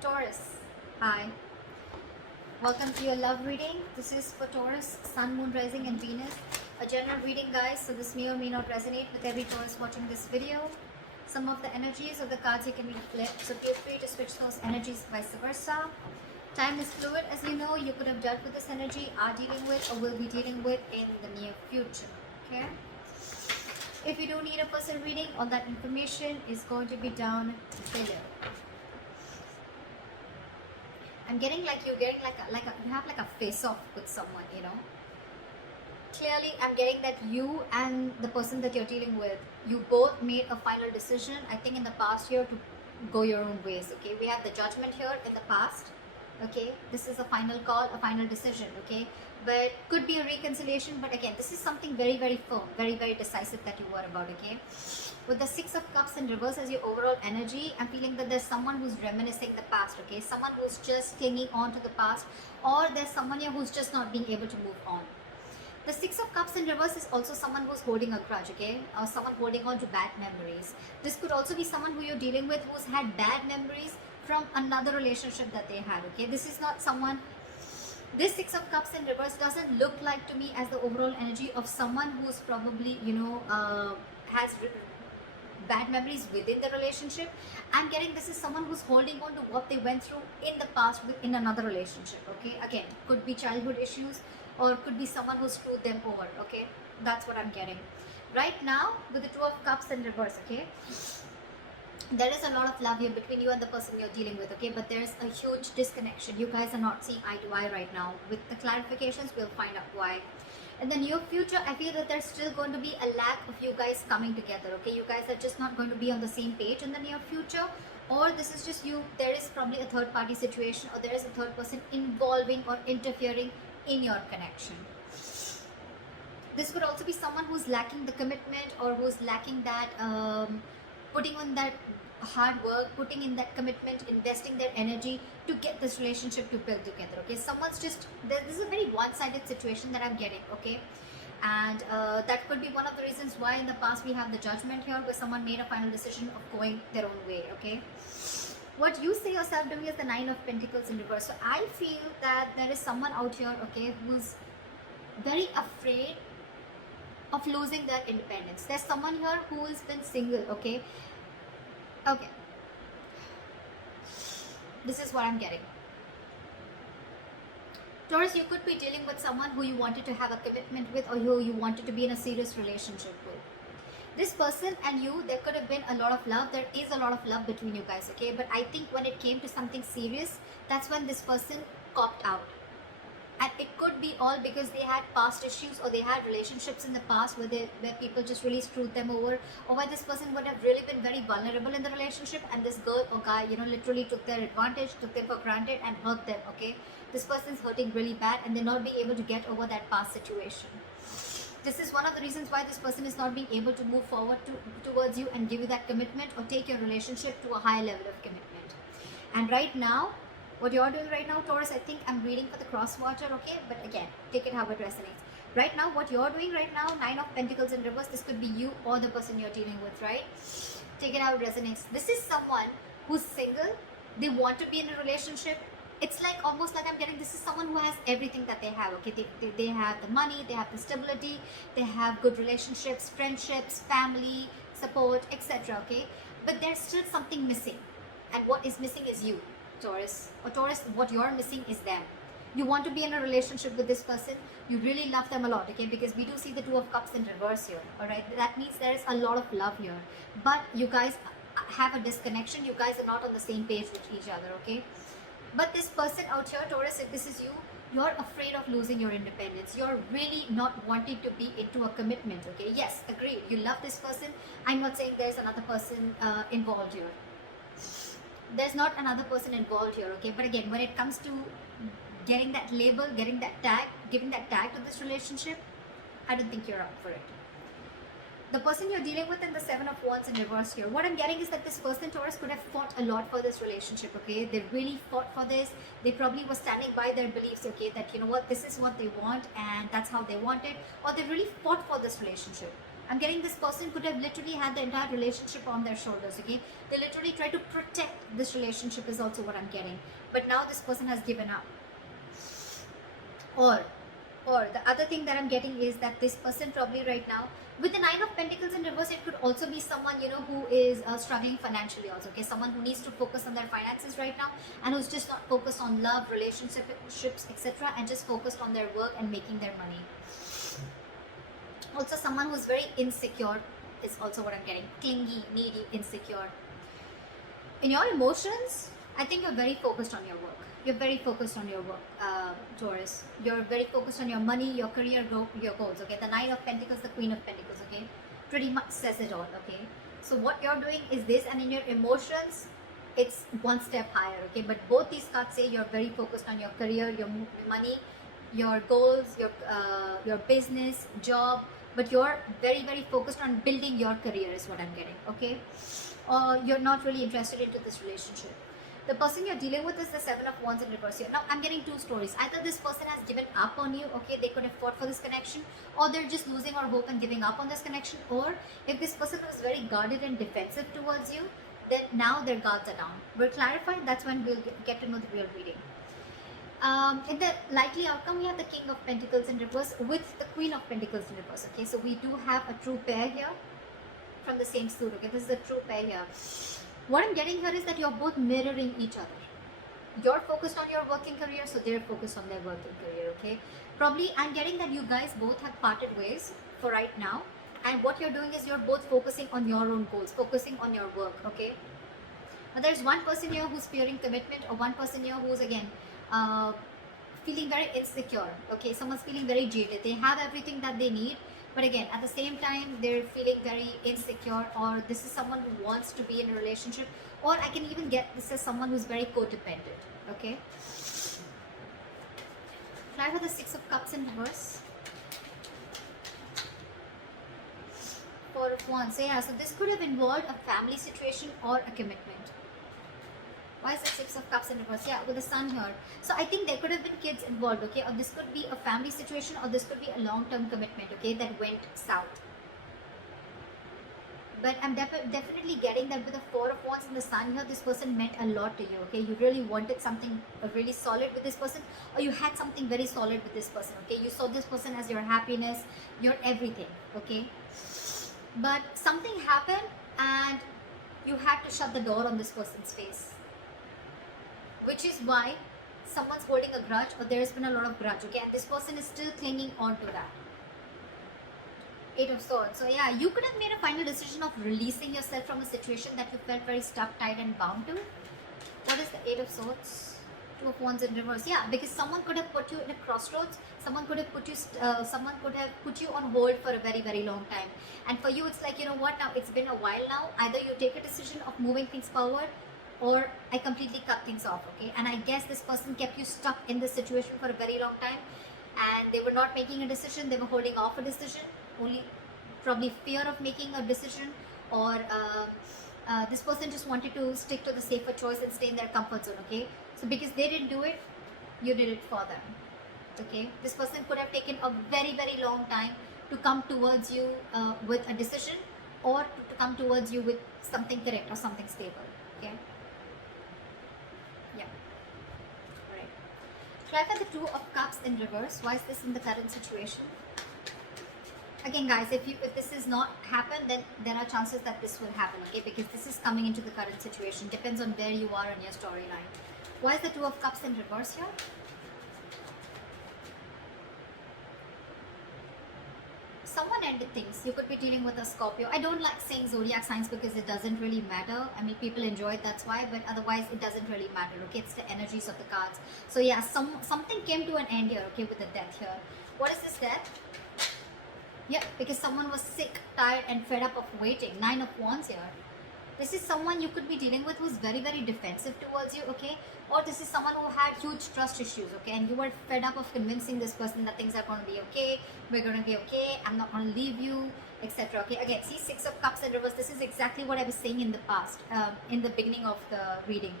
Taurus, hi. Welcome to your love reading. This is for Taurus, Sun, Moon, Rising and Venus. A general reading, guys, so this may or may not resonate with every Taurus watching this video. Some of the energies of the cards you can be flipped, so feel free to switch those energies vice versa. Time is fluid, as you know. You could have dealt with this energy, are dealing with, or will be dealing with in the near future. Okay? If you do need a personal reading, all that information is going to be down below. I'm getting like you're getting you have like a face off with someone, you know. Clearly, I'm getting that you and the person that you're dealing with, you both made a final decision, I think in the past year, to go your own ways. Okay, we have the judgment here in the past. Okay, this is a final call, a final decision. Okay, but could be a reconciliation, but again, this is something very, very firm, very, very decisive that you were about. Okay, with the Six of Cups in reverse as your overall energy, I'm feeling that there's someone who's reminiscing the past. Okay, someone who's just clinging on to the past, or there's someone here who's just not being able to move on. The Six of Cups in reverse is also someone who's holding a grudge, okay? Or someone holding on to bad memories. This could also be someone who you're dealing with who's had bad memories from another relationship that they had, okay? This is not someone... This Six of Cups in reverse doesn't look like to me as the overall energy of someone who's probably, you know, has bad memories within the relationship. I'm getting this is someone who's holding on to what they went through in the past in another relationship, okay? Again, could be childhood issues, or could be someone who screwed them over, okay? That's what I'm getting. Right now, with the Two of Cups in reverse, okay? There is a lot of love here between you and the person you're dealing with, okay? But there's a huge disconnection. You guys are not seeing eye to eye right now. With the clarifications, we'll find out why. In the near future, I feel that there's still going to be a lack of you guys coming together, okay? You guys are just not going to be on the same page in the near future. Or this is just you, there is probably a third party situation, or there is a third person involving or interfering in your connection. This could also be someone who's lacking the commitment, or who's lacking that putting on that hard work, putting in that commitment, investing their energy to get this relationship to build together. Okay, someone's just this is a very one-sided situation that I'm getting. Okay, and that could be one of the reasons why in the past we have the judgment here, where someone made a final decision of going their own way. Okay, what you say yourself doing is the Nine of Pentacles in reverse. So I feel that there is someone out here, okay, who's very afraid of losing their independence. There's someone here who has been single, okay? Okay. This is what I'm getting. Taurus, you could be dealing with someone who you wanted to have a commitment with, or who you wanted to be in a serious relationship with. This person and you, there could have been a lot of love. There is a lot of love between you guys, okay? But I think when it came to something serious, that's when this person copped out. And it could be all because they had past issues, or they had relationships in the past where people just really screwed them over, or where this person would have really been very vulnerable in the relationship, and this girl or guy, you know, literally took their advantage, took them for granted and hurt them, okay? This person's hurting really bad, and they're not being able to get over that past situation. This is one of the reasons why this person is not being able to move forward towards you and give you that commitment, or take your relationship to a higher level of commitment. And right now, what you're doing right now, Taurus, I think I'm reading for the cross watcher, okay? But again, take it how it resonates. Right now, what you're doing right now, Nine of Pentacles in reverse, this could be you or the person you're dealing with, right? Take it how it resonates. This is someone who's single. They want to be in a relationship. It's like almost like I'm getting, this is someone who has everything that they have, okay? They have the money, they have the stability, they have good relationships, friendships, family, support, etc., okay? But there's still something missing. And what is missing is you, Taurus. Or Taurus, what you're missing is them. You want to be in a relationship with this person. You really love them a lot, okay? Because we do see the Two of Cups in reverse here, all right? That means there is a lot of love here. But you guys have a disconnection. You guys are not on the same page with each other, okay? But this person out here, Taurus, if this is you, you're afraid of losing your independence. You're really not wanting to be into a commitment, okay? Yes, agreed. You love this person. I'm not saying there's another person involved here. There's not another person involved here, okay? But again, when it comes to getting that label, getting that tag, giving that tag to this relationship, I don't think you're up for it. The person you're dealing with in the Seven of Wands in reverse here, what I'm getting is that this person, Taurus, could have fought a lot for this relationship, okay? They really fought for this. They probably were standing by their beliefs, okay? That, you know what, this is what they want and that's how they want it. Or they really fought for this relationship. I'm getting this person could have literally had the entire relationship on their shoulders, okay? They literally try to protect this relationship is also what I'm getting. But now this person has given up. Or the other thing that I'm getting is that this person probably right now, with the Nine of Pentacles in reverse, it could also be someone, you know, who is struggling financially also, okay? Someone who needs to focus on their finances right now and who's just not focused on love, relationships, etc. and just focused on their work and making their money. Also someone who's very insecure is also what I'm getting. Clingy, needy, insecure. In your emotions, I think you're very focused on your work. You're very focused on your work, Taurus. You're very focused on your money, your career, your goals, okay? The Nine of Pentacles, the Queen of Pentacles, okay? Pretty much says it all, okay? So what you're doing is this, and in your emotions, it's one step higher, okay? But both these cards say you're very focused on your career, your money, your goals, your business, job, but you're very, very focused on building your career is what I'm getting, okay? Or you're not really interested into this relationship. The person you're dealing with is the Seven of Wands in reverse here. Now, I'm getting two stories. Either this person has given up on you, okay, they could have fought for this connection, or they're just losing all hope and giving up on this connection, or if this person was very guarded and defensive towards you, then now their guards are down. We'll clarify, that's when we'll get to know the real reading. In the likely outcome, we have the King of Pentacles in reverse with the Queen of Pentacles in reverse, okay, so we do have a true pair here from the same suit, okay, this is the true pair here. What I'm getting here is that you're both mirroring each other. You're focused on your working career, so they're focused on their working career, okay? Probably, I'm getting that you guys both have parted ways for right now. And what you're doing is you're both focusing on your own goals, focusing on your work, okay? Now, there's one person here who's fearing commitment, or one person here who's, again, feeling very insecure, okay? Someone's feeling very jaded. They have everything that they need, but again, at the same time, they're feeling very insecure, or this is someone who wants to be in a relationship, or I can even get this as someone who's very codependent, okay? Try for the Six of Cups in reverse. Four of Wands. So yeah, so this could have involved a family situation or a commitment. Why is the Six of Cups in reverse? Yeah, with the Sun here. So I think there could have been kids involved, okay? Or this could be a family situation, or this could be a long-term commitment, okay? That went south. But I'm definitely getting that with the Four of Wands and the Sun here, this person meant a lot to you, okay? You really wanted something really solid with this person, or you had something very solid with this person, okay? You saw this person as your happiness, your everything, okay? But something happened and you had to shut the door on this person's face. Which is why someone's holding a grudge, or there's been a lot of grudge, okay? And this person is still clinging on to that. Eight of Swords. So yeah, you could have made a final decision of releasing yourself from a situation that you felt very stuck, tied and bound to. What is the Eight of Swords? Two of Wands in reverse. Yeah, because someone could have put you in a crossroads. Someone could have put you on hold for a very, very long time. And for you, it's like, you know what, now it's been a while now. Either you take a decision of moving things forward, or I completely cut things off, okay? And I guess this person kept you stuck in this situation for a very long time, and they were not making a decision, they were holding off a decision, only probably fear of making a decision, or this person just wanted to stick to the safer choice and stay in their comfort zone, okay? So because they didn't do it, you did it for them, okay? This person could have taken a very, very long time to come towards you with a decision, or to come towards you with something correct or something stable, okay? Yeah. Alright. Try for the Two of Cups in reverse. Why is this in the current situation? Again, guys, if this is not happened, then there are chances that this will happen, okay? Because this is coming into the current situation. Depends on where you are on your storyline. Why is the Two of Cups in reverse here? Someone ended things. You could be dealing with a Scorpio. I don't like saying zodiac signs because it doesn't really matter. I mean, people enjoy it, that's why, but otherwise it doesn't really matter, okay? It's the energies of the cards. So yeah, something came to an end here, okay, with the Death here. What is this Death? Yeah, because someone was sick, tired and fed up of waiting. Nine of Wands here. This is someone you could be dealing with who's very, very defensive towards you, okay? Or this is someone who had huge trust issues, okay? And you were fed up of convincing this person that things are going to be okay, we're going to be okay, I'm not going to leave you, etc. Okay, again, see, Six of Cups in reverse. This is exactly what I was saying in the past, in the beginning of the reading.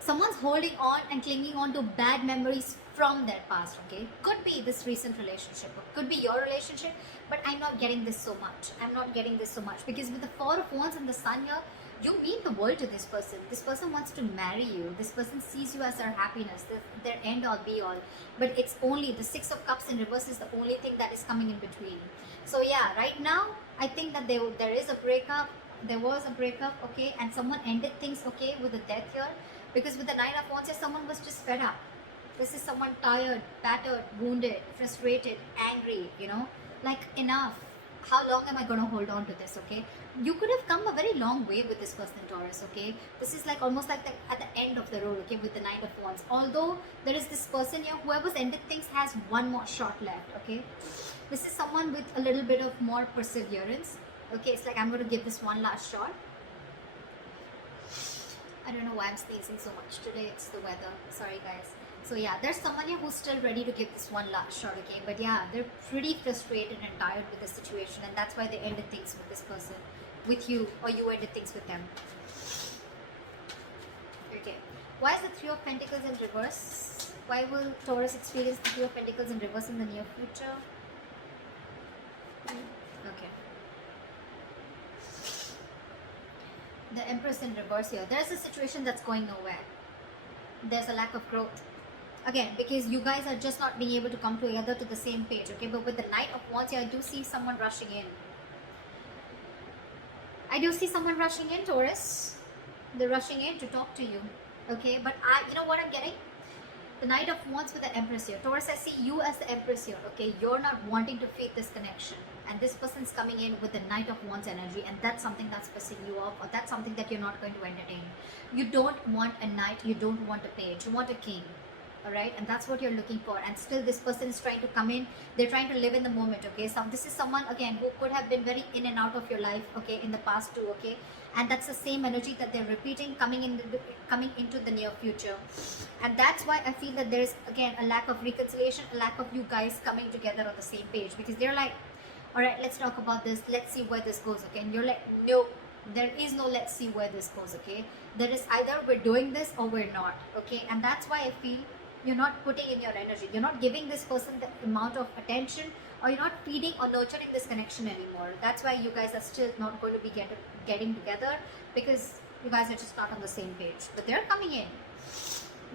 Someone's holding on and clinging on to bad memories from their past, okay? Could be this recent relationship, or could be your relationship, but I'm not getting this so much. I'm not getting this so much because with the Four of Wands and the Sun here, you mean the world to this person. This person wants to marry you. This person sees you as their happiness, their end all be all. But it's only the Six of Cups in reverse is the only thing that is coming in between. So yeah, right now, I think that there is a breakup. There was a breakup, okay? And someone ended things, okay, with the death here. Because with the Nine of Wands, someone was just fed up. This is someone tired, battered, wounded, frustrated, angry, you know, like enough. How long am I going to hold on to this, okay? You could have come a very long way with this person, Taurus, okay? This is like almost like at the end of the road, okay, with the Knight of Wands. Although there is this person here, whoever's ended things has one more shot left, okay? This is someone with a little bit of more perseverance, okay? It's like I'm going to give this one last shot. I don't know why I'm sneezing so much today. It's the weather. Sorry, guys. So yeah, there's someone here who's still ready to give this one last shot, okay? But yeah, they're pretty frustrated and tired with the situation, and that's why they ended things with this person, with you, or you ended things with them. Okay. Why is the Three of Pentacles in reverse? Why will Taurus experience the Three of Pentacles in reverse in the near future? Okay. The Empress in reverse here. There's a situation that's going nowhere. There's a lack of growth. Again, because you guys are just not being able to come together to the same page, okay? But with the Knight of Wands here, I do see someone rushing in. I do see someone rushing in, Taurus. They're rushing in to talk to you, okay? But you know what I'm getting? The Knight of Wands with the Empress here. Taurus, I see you as the Empress here, okay? You're not wanting to feed this connection. And this person's coming in with the Knight of Wands energy, and that's something that's pissing you off, or that's something that you're not going to entertain. You don't want a knight, you don't want a page, you want a king. Alright, and that's what you're looking for, and still this person is trying to come in. They're trying to live in the moment, okay? So this is someone, again, who could have been very in and out of your life, okay, in the past too, okay? And that's the same energy that they're repeating, coming into the near future. And that's why I feel that there's, again, a lack of reconciliation, a lack of you guys coming together on the same page, because they're like, alright, let's talk about this, let's see where this goes, okay? And you're like, no, there is no let's see where this goes, okay? There is either we're doing this or we're not, okay? And that's why I feel you're not putting in your energy. You're not giving this person the amount of attention, or you're not feeding or nurturing this connection anymore. That's why you guys are still not going to be getting together, because you guys are just not on the same page. But they're coming in.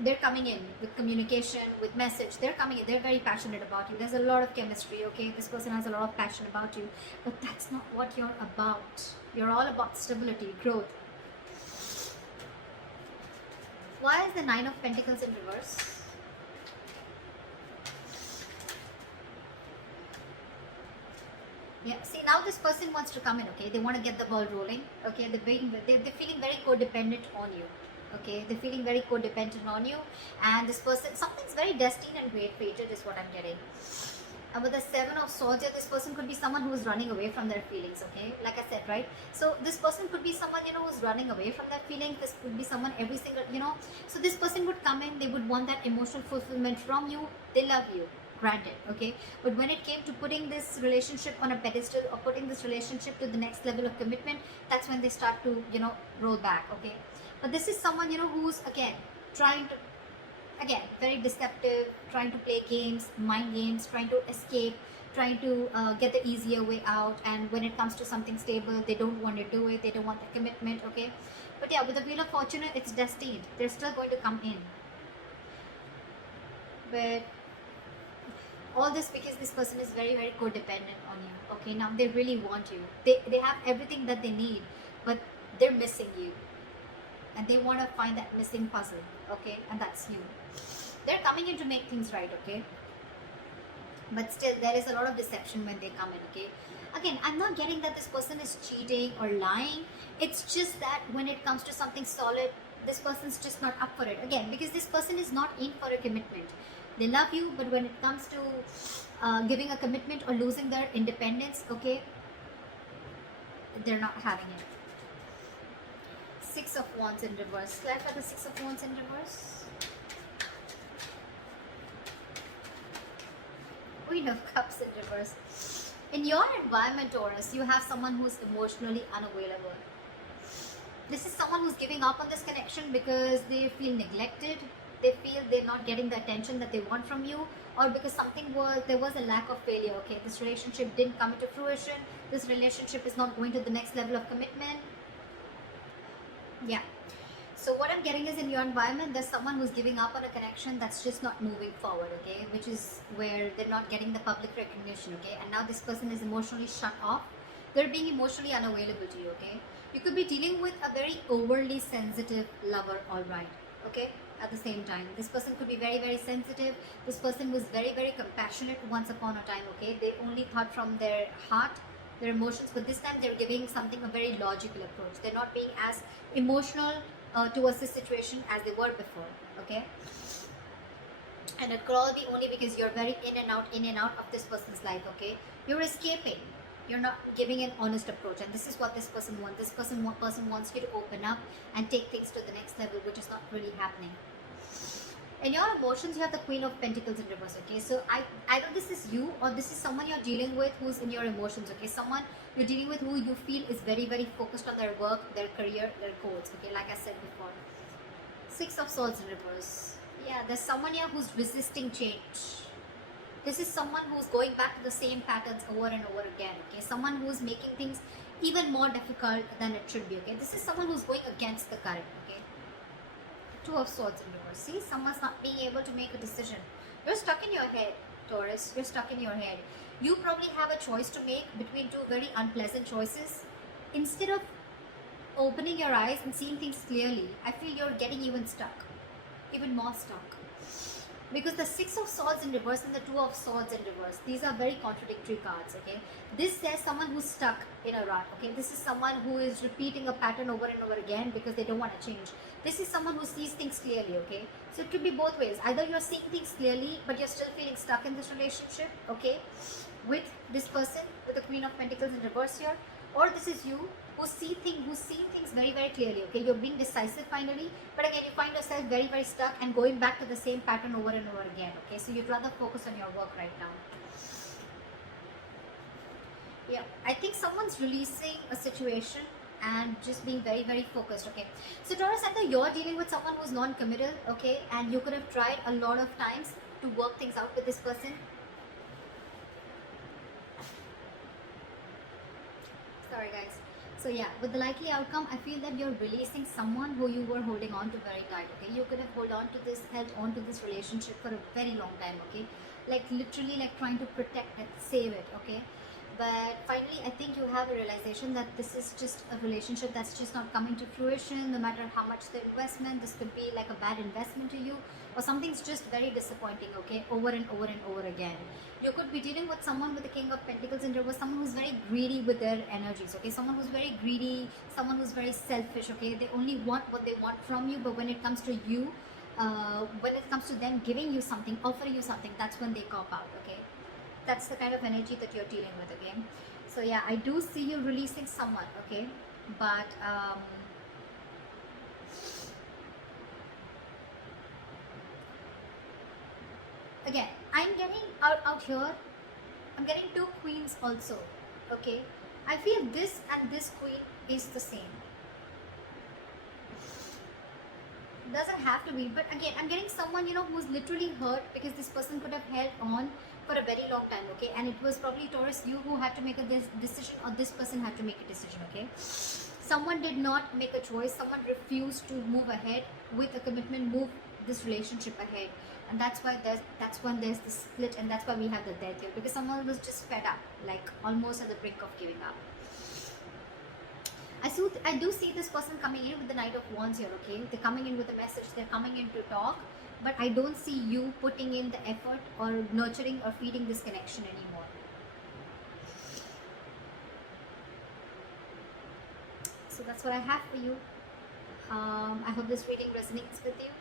They're coming in with communication, with message. They're coming in. They're very passionate about you. There's a lot of chemistry, okay? This person has a lot of passion about you. But that's not what you're about. You're all about stability, growth. Why is the Nine of Pentacles in reverse? Yeah, see, now this person wants to come in, okay? They want to get the ball rolling, okay? They're feeling very codependent on you, okay? They're feeling very codependent on you, and this person, something's very destined and fated is what I'm getting. And with the Seven of Swords here, this person could be someone who is running away from their feelings, okay? Like I said, right? So this person could be someone, you know, who's running away from their feelings. This could be someone every single, you know. So this person would come in, they would want that emotional fulfillment from you. They love you. Granted, okay, but when it came to putting this relationship on a pedestal, or putting this relationship to the next level of commitment, that's when they start to, you know, roll back, okay? But this is someone, you know, who's, again, trying to, again, very deceptive, trying to play games, mind games, trying to escape, trying to get the easier way out. And when it comes to something stable, they don't want to do it, they don't want the commitment, okay? But yeah, with the Wheel of Fortune, it's destined. They're still going to come in. But all this because this person is very, very codependent on you, okay? Now they really want you. They have everything that they need, but they're missing you, and they want to find that missing puzzle, okay? And that's you. They're coming in to make things right, okay? But still, there is a lot of deception when they come in, okay? Again, I'm not getting that this person is cheating or lying. It's just that when it comes to something solid, this person's just not up for it. Again, because this person is not in for a commitment. They love you, but when it comes to giving a commitment or losing their independence, okay, they're not having it. Six of Wands in reverse. Clarify the Six of Wands in reverse. Queen of Cups in reverse. In your environment, Taurus, you have someone who's emotionally unavailable. This is someone who's giving up on this connection because they feel neglected. they feel they're not getting the attention that they want from you, or because there was a lack of failure. Okay, this relationship didn't come into fruition, this relationship is not going to the next level of commitment. Yeah. So what I'm getting is, in your environment, there's someone who's giving up on a connection that's just not moving forward, okay? Which is where they're not getting the public recognition, okay? And now this person is emotionally shut off. They're being emotionally unavailable to you, okay? You could be dealing with a very overly sensitive lover, all right, okay? At the same time, this person could be very, very sensitive. This person was very, very compassionate once upon a time, okay? They only thought from their heart, their emotions, but this time they're giving something a very logical approach. They're not being as emotional towards this situation as they were before, okay? And it could all be only because you're very in and out of this person's life, okay? You're escaping. You're not giving an honest approach, and this is what this person wants. This person wants you to open up and take things to the next level, which is not really happening. In your emotions, you have the Queen of Pentacles in reverse, okay? So either this is you, or this is someone you're dealing with who's in your emotions, okay? Someone you're dealing with who you feel is very, very focused on their work, their career, their goals, okay? Like I said before. Six of Swords in reverse. Yeah, there's someone here who's resisting change. This is someone who's going back to the same patterns over and over again, okay? Someone who's making things even more difficult than it should be, okay? This is someone who's going against the current, okay? Two of Swords in reverse. See, someone's not being able to make a decision. You're stuck in your head, Taurus. You're stuck in your head. You probably have a choice to make between two very unpleasant choices. Instead of opening your eyes and seeing things clearly, I feel you're getting even stuck, even more stuck. Because the Six of Swords in reverse and the Two of Swords in reverse, these are very contradictory cards, okay? This says someone who's stuck in a rut, okay? This is someone who is repeating a pattern over and over again because they don't want to change. This is someone who sees things clearly, okay? So it could be both ways. Either you're seeing things clearly, but you're still feeling stuck in this relationship, okay? With this person, with the Queen of Pentacles in reverse here. Or this is you, who's seeing things very, very clearly, okay? You're being decisive finally, but again, you find yourself very, very stuck and going back to the same pattern over and over again, okay? So you'd rather focus on your work right now. Yeah, I think someone's releasing a situation and just being very, very focused, okay? So Taurus, either you're dealing with someone who's non-committal, okay? And you could have tried a lot of times to work things out with this person. Sorry guys. So yeah, with the likely outcome, I feel that you're releasing someone who you were holding on to very tight, okay? You could have held on to this relationship for a very long time, okay? Like literally like trying to protect it, save it, okay? But finally, I think you have a realization that this is just a relationship that's just not coming to fruition. No matter how much the investment, this could be like a bad investment to you, or something's just very disappointing, okay? Over and over and over again. You could be dealing with someone with the King of Pentacles in reverse, someone who's very greedy with their energies, okay? Someone who's very greedy, someone who's very selfish, okay? They only want what they want from you, but when it comes to you, when it comes to them giving you something, offering you something, that's when they cop out, okay? That's the kind of energy that you're dealing with, okay? So yeah, I do see you releasing someone, okay? But again, I'm getting out here, I'm getting two queens also, okay? I feel this and this queen is the same. Doesn't have to be, but again, I'm getting someone, you know, who's literally hurt because this person could have held on for a very long time, okay? And it was probably Taurus, you who had to make a decision, or this person had to make a decision, okay? Someone did not make a choice. Someone refused to move ahead with a commitment, move this relationship ahead, and that's why when there's the split, and that's why we have the death here, because someone was just fed up, like almost at the brink of giving up. I do see this person coming in with the Knight of Wands here, okay? They're coming in with a message, they're coming in to talk, but I don't see you putting in the effort or nurturing or feeding this connection anymore. So that's what I have for you. I hope this reading resonates with you.